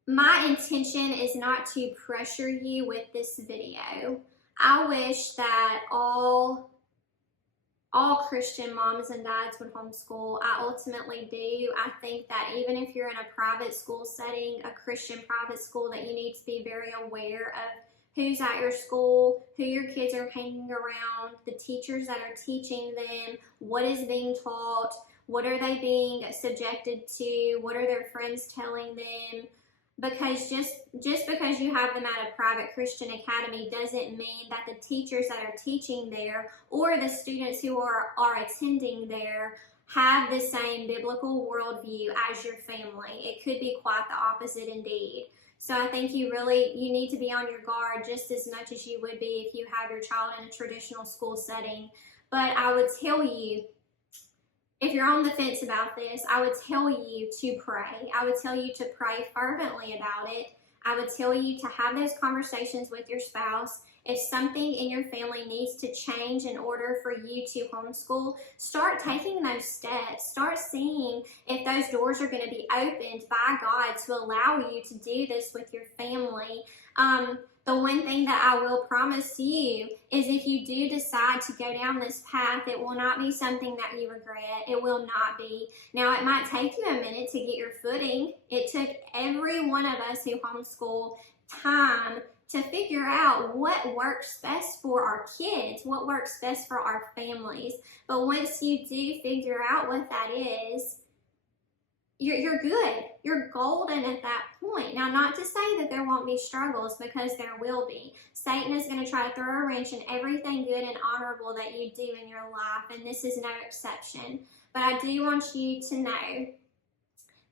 My intention is not to pressure you with this video. I wish that all Christian moms and dads would homeschool. I ultimately do. I think that even if you're in a private school setting, a Christian private school, that you need to be very aware of who's at your school, who your kids are hanging around, the teachers that are teaching them, what is being taught, what are they being subjected to, what are their friends telling them. Because just because you have them at a private Christian academy doesn't mean that the teachers that are teaching there, or the students who are attending there, have the same biblical worldview as your family. It could be quite the opposite indeed. So I think you need to be on your guard just as much as you would be if you have your child in a traditional school setting. But I would tell you, if you're on the fence about this, I would tell you to pray. I would tell you to pray fervently about it. I would tell you to have those conversations with your spouse. If something in your family needs to change in order for you to homeschool, start taking those steps. Start seeing if those doors are going to be opened by God to allow you to do this with your family. The one thing that I will promise you is, if you do decide to go down this path, it will not be something that you regret. It will not be. Now, it might take you a minute to get your footing. It took every one of us who homeschool time to figure out what works best for our kids, what works best for our families. But once you do figure out what that is, you're good. You're golden at that point. Now, not to say that there won't be struggles, because there will be. Satan is going to try to throw a wrench in everything good and honorable that you do in your life, and this is no exception. But I do want you to know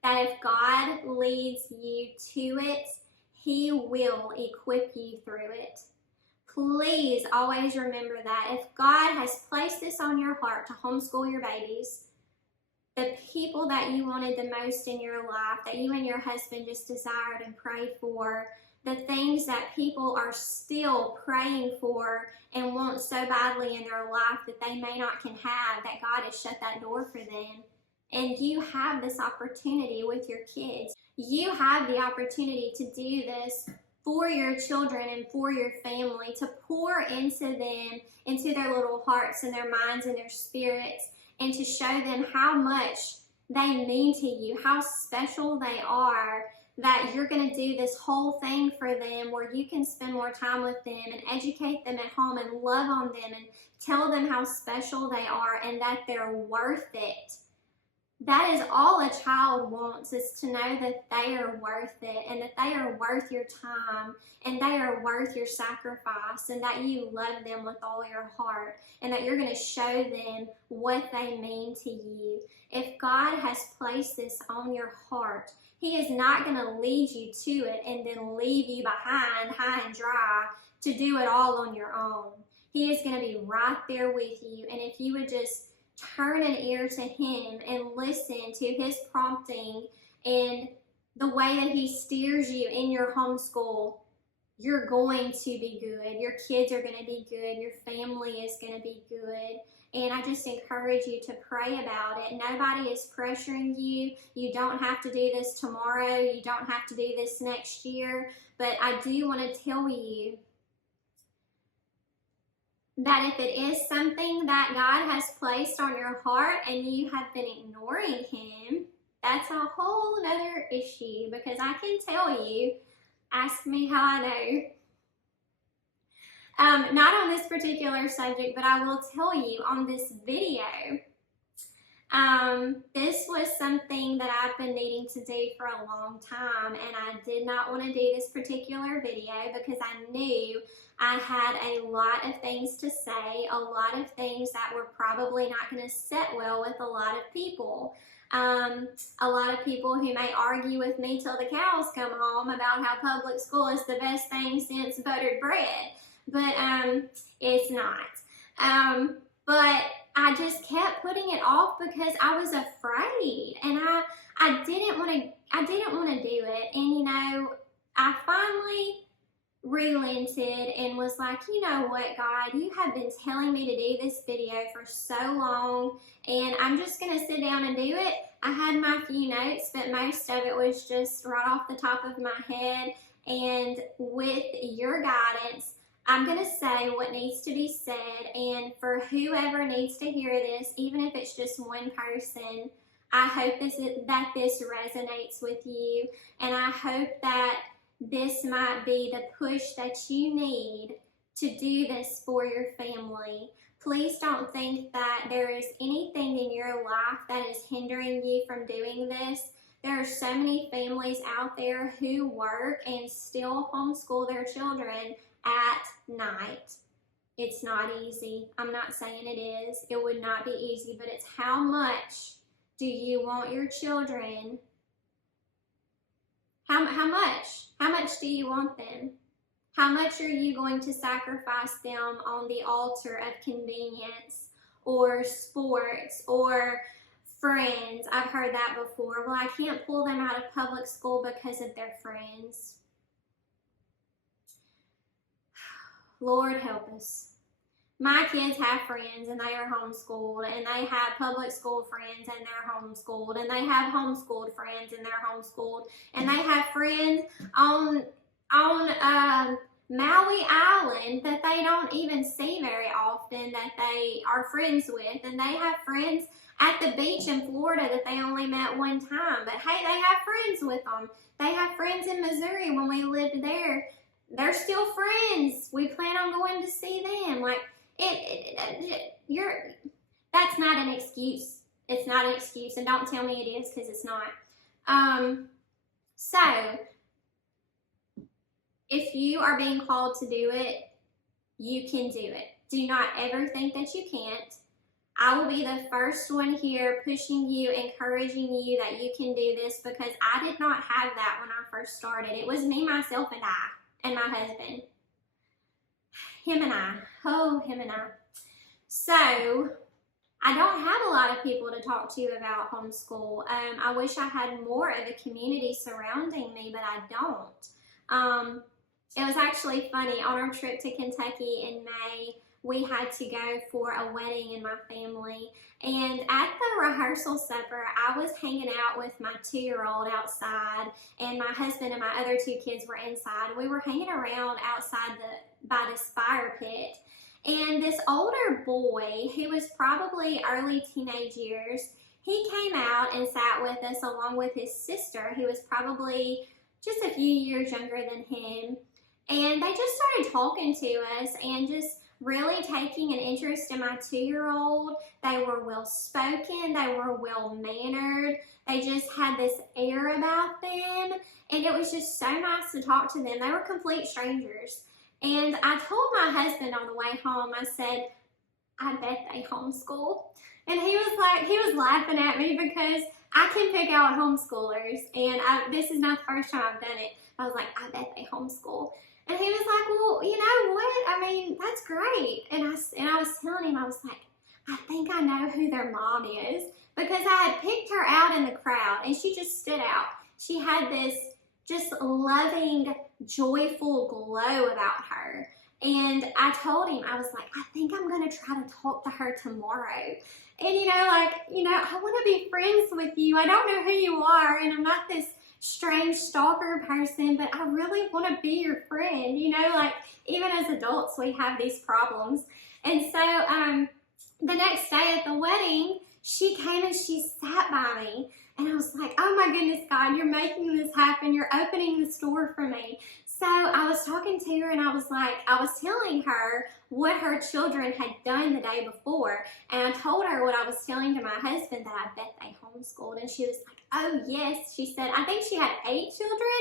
that if God leads you to it, He will equip you through it. Please always remember that. If God has placed this on your heart to homeschool your babies, the people that you wanted the most in your life, that you and your husband just desired and prayed for, the things that people are still praying for and want so badly in their life that they may not can have, that God has shut that door for them. And you have this opportunity with your kids. You have the opportunity to do this for your children and for your family, to pour into them, into their little hearts and their minds and their spirits, and to show them how much they mean to you, how special they are, that you're going to do this whole thing for them where you can spend more time with them and educate them at home and love on them and tell them how special they are and that they're worth it. That is all a child wants, is to know that they are worth it and that they are worth your time and they are worth your sacrifice and that you love them with all your heart and that you're going to show them what they mean to you. If God has placed this on your heart, He is not going to lead you to it and then leave you behind high and dry to do it all on your own. He is going to be right there with you, and if you would just turn an ear to Him and listen to His prompting and the way that He steers you in your homeschool, you're going to be good. Your kids are going to be good. Your family is going to be good. And I just encourage you to pray about it. Nobody is pressuring you. You don't have to do this tomorrow. You don't have to do this next year. But I do want to tell you that if it is something that God has placed on your heart and you have been ignoring Him, that's a whole other issue, because I can tell you, ask me how I know. Not on this particular subject, but I will tell you on this video, this was something that I've been needing to do for a long time, and I did not want to do this particular video because I knew I had a lot of things to say, a lot of things that were probably not going to sit well with a lot of people. A lot of people who may argue with me till the cows come home about how public school is the best thing since buttered bread, but it's not. But I just kept putting it off because I was afraid, and I didn't want to do it. And you know, I finally relented and was like, you know what, God, you have been telling me to do this video for so long, and I'm just going to sit down and do it. I had my few notes, but most of it was just right off the top of my head, and with your guidance, I'm going to say what needs to be said, and for whoever needs to hear this, even if it's just one person, I hope that this resonates with you, and I hope that this might be the push that you need to do this for your family. Please don't think that there is anything in your life that is hindering you from doing this. There are so many families out there who work and still homeschool their children at night. It's not easy. I'm not saying it is. It would not be easy, but it's how much do you want your children? How much? How much do you want them? How much are you going to sacrifice them on the altar of convenience or sports or friends? I've heard that before. Well, I can't pull them out of public school because of their friends. Lord help us. My kids have friends and they are homeschooled, and they have public school friends and they're homeschooled, and they have homeschooled friends and they're homeschooled, and they have friends on Maui Island that they don't even see very often that they are friends with, and they have friends at the beach in Florida that they only met one time, but hey, they have friends with them. They have friends in Missouri when we lived there. They're still friends. We plan on going to see them. Like, that's not an excuse. It's not an excuse, and don't tell me it is, because it's not. So if you are being called to do it, you can do it. Do not ever think that you can't. I will be the first one here pushing you, encouraging you that you can do this, because I did not have that when I first started. It was me, myself, and I, and my husband. Him and I. So I don't have a lot of people to talk to about homeschool. I wish I had more of a community surrounding me, but I don't. It was actually funny. On our trip to Kentucky in May, we had to go for a wedding in my family. And at the rehearsal supper, I was hanging out with my 2-year-old outside, and my husband and my other 2 kids were inside. We were hanging around outside by this fire pit. And this older boy, who was probably early teenage years, he came out and sat with us along with his sister, who was probably just a few years younger than him. And they just started talking to us and just really taking an interest in my 2-year-old. They were well-spoken, they were well-mannered, they just had this air about them, and it was just so nice to talk to them. They were complete strangers. And I told my husband on the way home, I said, I bet they homeschool. And he was laughing at me because I can pick out homeschoolers, and this is not the first time I've done it. I was like, I bet they homeschool. And he was like, well, you know what? I mean, that's great. And I was telling him, I was like, I think I know who their mom is, because I had picked her out in the crowd, and she just stood out. She had this just loving, joyful glow about her. And I told him, I was like, I think I'm going to try to talk to her tomorrow. And, I want to be friends with you. I don't know who you are, and I'm not this strange stalker person, but I really want to be your friend. Even as adults, we have these problems. And so the next day at the wedding, she came and she sat by me. And I was like, oh my goodness, God, you're making this happen. You're opening the store for me. So I was talking to her, and I was telling her what her children had done the day before. And I told her what I was telling to my husband, that I bet they homeschooled. And she was like, oh yes. She said, I think she had 8 children,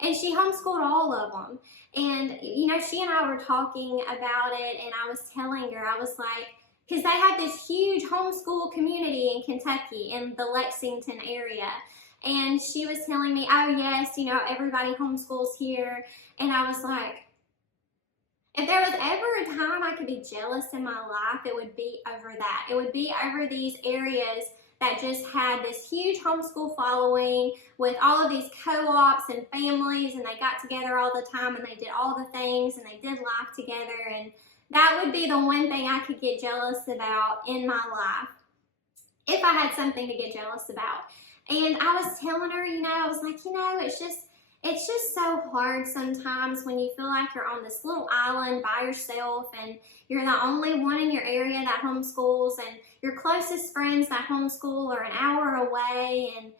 and she homeschooled all of them. And, she and I were talking about it, and I was telling her, I was like, because they had this huge homeschool community in Kentucky, in the Lexington area. And she was telling me, oh yes, everybody homeschools here. And I was like, if there was ever a time I could be jealous in my life, it would be over that. It would be over these areas that just had this huge homeschool following with all of these co-ops and families, and they got together all the time, and they did all the things, and they did life together. And that would be the one thing I could get jealous about in my life, if I had something to get jealous about. And I was telling her, I was like, it's just so hard sometimes when you feel like you're on this little island by yourself, and you're the only one in your area that homeschools, and your closest friends that homeschool are an hour away, and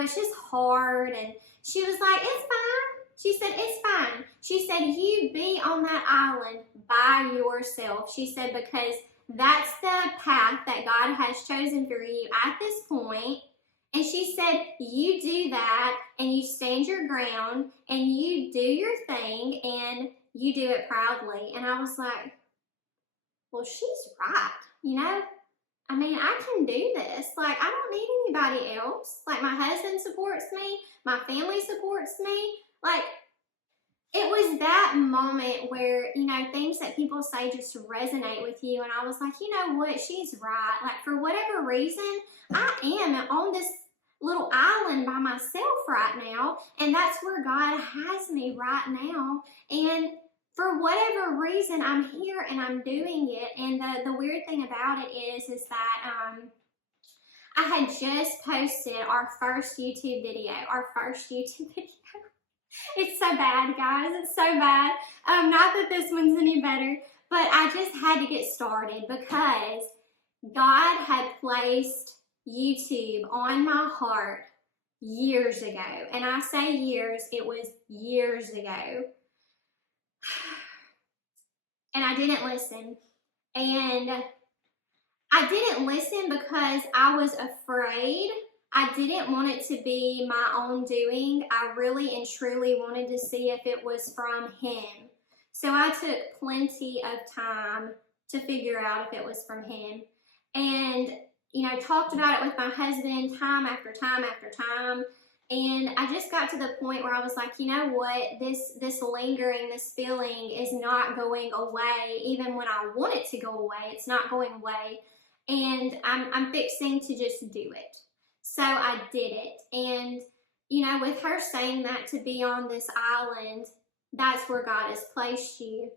it's just hard. And she was like, it's fine. She said, it's fine. She said, you be on that island by yourself. She said, because that's the path that God has chosen for you at this point. And she said, you do that, and you stand your ground, and you do your thing, and you do it proudly. And I was like, well, she's right, I can do this. I don't need anybody else. My husband supports me. My family supports me. It was that moment where, things that people say just resonate with you. And I was like, you know what? She's right. For whatever reason, I am on this little island by myself right now. And that's where God has me right now. And for whatever reason, I'm here and I'm doing it. And the weird thing about it is that I had just posted our first YouTube video. It's so bad, guys. It's so bad. Not that this one's any better, but I just had to get started because God had placed YouTube on my heart years ago. And I say years, it was years ago. And I didn't listen. And I didn't listen because I was afraid. I didn't want it to be my own doing. I really and truly wanted to see if it was from Him. So I took plenty of time to figure out if it was from Him. And, talked about it with my husband time after time after time. And I just got to the point where I was like, you know what, this lingering, this feeling is not going away. Even when I want it to go away, it's not going away. And I'm fixing to just do it. So I did it. And, with her saying that to be on this island, that's where God has placed you.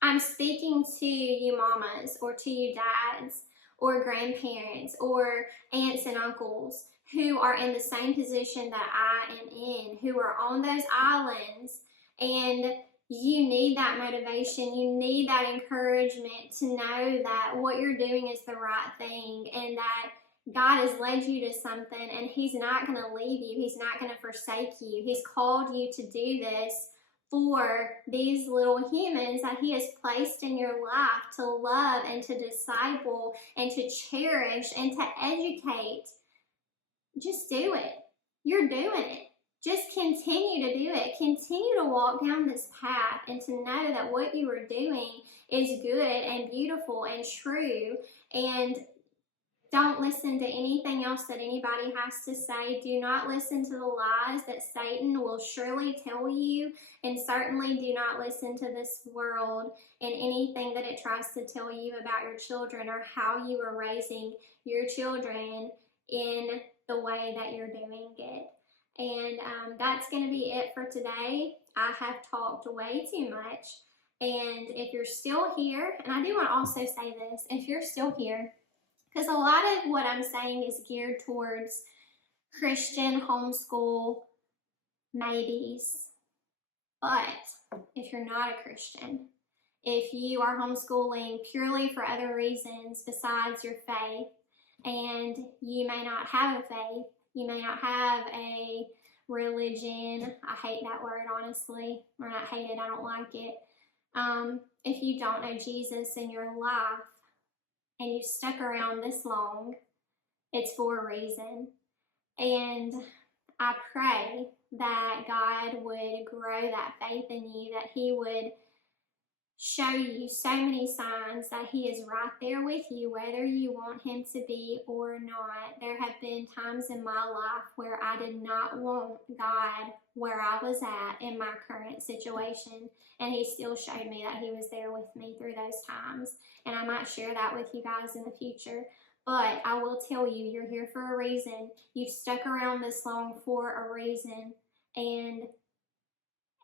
I'm speaking to you mamas, or to you dads, or grandparents, or aunts and uncles who are in the same position that I am in, who are on those islands, and you need that motivation, you need that encouragement to know that what you're doing is the right thing, and that God has led you to something, and He's not going to leave you. He's not going to forsake you. He's called you to do this for these little humans that he has placed in your life to love and to disciple and to cherish and to educate. Just do it. You're doing it. Just continue to do it. Continue to walk down this path and to know that what you are doing is good and beautiful and true. And don't listen to anything else that anybody has to say. Do not listen to the lies that Satan will surely tell you. And certainly do not listen to this world and anything that it tries to tell you about your children or how you are raising your children in the way that you're doing it. And that's going to be it for today. I have talked way too much. And if you're still here, and I do want to also say this, if you're still here, because a lot of what I'm saying is geared towards Christian homeschool maybes. But if you're not a Christian, if you are homeschooling purely for other reasons besides your faith, and you may not have a faith, you may not have a religion, I hate that word honestly, or not hate it, I don't like it. If you don't know Jesus in your life, and you stuck around this long, it's for a reason. And I pray that God would grow that faith in you, that he would show you so many signs that he is right there with you, whether you want him to be or not. There have been times in my life where I did not want God where I was at in my current situation, and he still showed me that he was there with me through those times. And I might share that with you guys in the future. But I will tell you, you're here for a reason. You've stuck around this long for a reason, and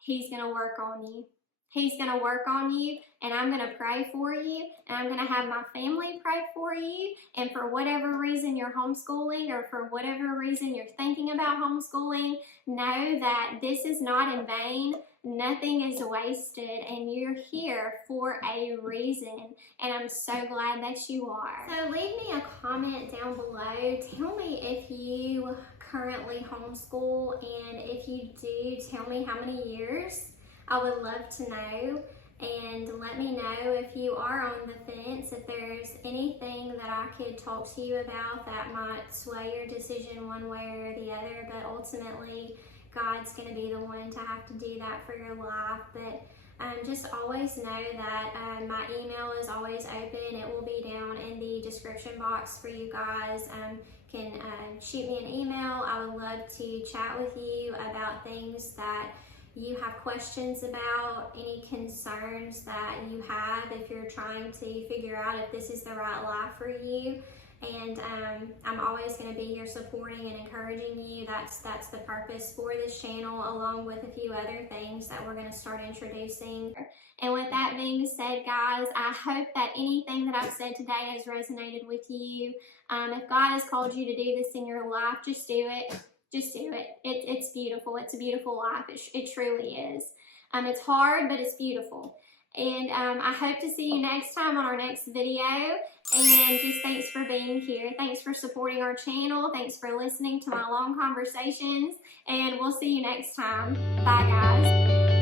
he's going to work on you. He's going to work on you, and I'm going to pray for you, and I'm going to have my family pray for you. And for whatever reason you're homeschooling, or for whatever reason you're thinking about homeschooling, know that this is not in vain. Nothing is wasted, and you're here for a reason, and I'm so glad that you are. So leave me a comment down below. Tell me if you currently homeschool, and if you do, tell me how many years. I would love to know, and let me know if you are on the fence, if there's anything that I could talk to you about that might sway your decision one way or the other. But ultimately, God's going to be the one to have to do that for your life. But just always know that my email is always open. It will be down in the description box for you guys. Can shoot me an email. I would love to chat with you about things that you have questions about, any concerns that you have if you're trying to figure out if this is the right life for you. And I'm always going to be here supporting and encouraging you. That's the purpose for this channel, along with a few other things that we're going to start introducing. And with that being said, guys, I hope that anything that I've said today has resonated with you. If God has called you to do this in your life, just do it. Just do it. It's beautiful. It's a beautiful life. It truly is. It's hard, but it's beautiful. And I hope to see you next time on our next video. And just thanks for being here. Thanks for supporting our channel. Thanks for listening to my long conversations. And we'll see you next time. Bye, guys.